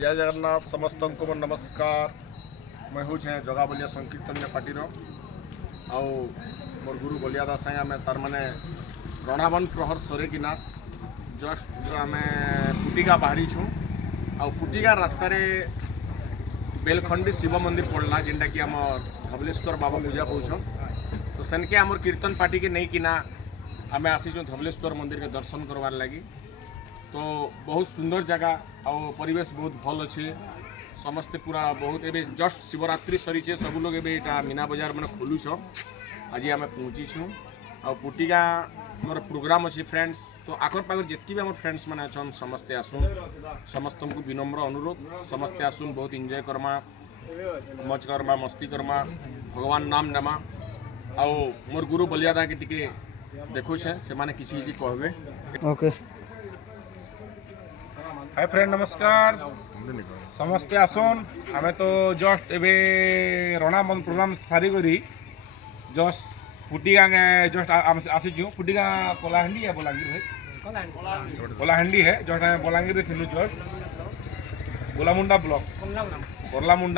जय जगन्नाथ समस्त को नमस्कार। मैं हूँ जगह बलिया संकीर्तन पार्टी आउ मोर गुरु बलिया दास आम तार मैंने रणावन प्रहर सरे किना जस्ट आम पुटिका बाहरी छूँ आ पुटिका रास्तार बेलखंडी शिव मंदिर पड़ला जेनटा कि आम धवलेश्वर बाबा पूजा पाऊन। तो सेनके आमर कीर्तन पार्टी के नहीं किना आम आसीचु धवलेश्वर मंदिर के दर्शन करवार लगी। तो बहुत सुंदर जगह आ परिवेश बहुत भल अच्छे समस्ते पूरा बहुत एवं जस्ट शिवरात्रि सरी सब लोग एवं मीना बजार मैंने खोलुछ। आज आम पहुँचीछू आ पुटिका मोर प्रोग्राम अच्छी फ्रेंड्स। तो आखर पाखर जितकी भी आम फ्रेंड्स मैंने अच्छन समस्ते आसुन समस्त को विनम्र अनुरोध समस्ते आसुन बहुत एंजॉय करमा मज करमा मस्ती करमा भगवान नाम नेमा आओ मोर गुरु बलियादा के टिके देखो से माने किसी किसी कहबे। ओके हाय फ्रेंड नमस्कार समस्ते आसन आमे तो जस्ट एबे रणा मन प्रोग्राम सारी करी जस्ट फुटिगा जस्ट आसीचु फुटिगा कलाहांडी है बलांगीर भाई कलाहांडी है जस्ट आमे बलांगीर रे थिलु जस्ट गोलामुंडा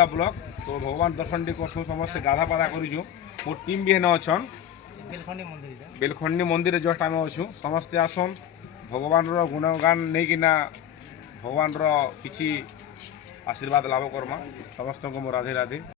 ब्लॉक तो भगवान दर्शन टी करछु समस्त गाधा पाधा करिछु मोर टीम भी हेन अछन बेलखंडी मंदिर जस्ट आमे अछु समस्ते आसन भगवान रो गुणगान नहीं किना भगवान रो किछि आशीर्वाद लाभ करमा समस्त को राधे राधे।